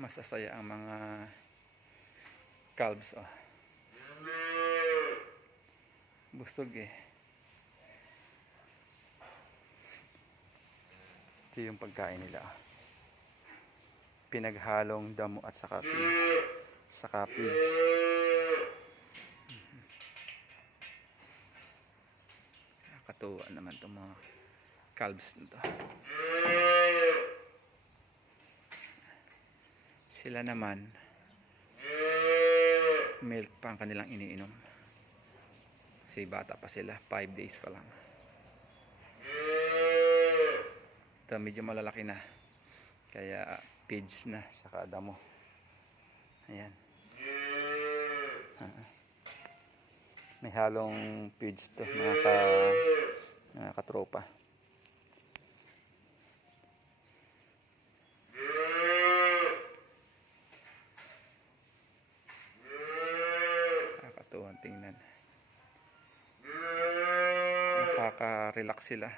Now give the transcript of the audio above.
Masasaya ang mga calves. Oh. Busog eh. Ito yung pagkain nila. Pinaghalong damo at saka pigs. Nakakatuwa naman itong mga calves nito. Sila naman milk pa ang kanilang iniinom. Kasi bata pa sila, 5 days pa lang. Ito medyo malalaki na. Kaya pigs na, saka damo. Ayan. May halong pigs to, mga katropa. Nakakatuwang tingnan. Nakaka-relax sila.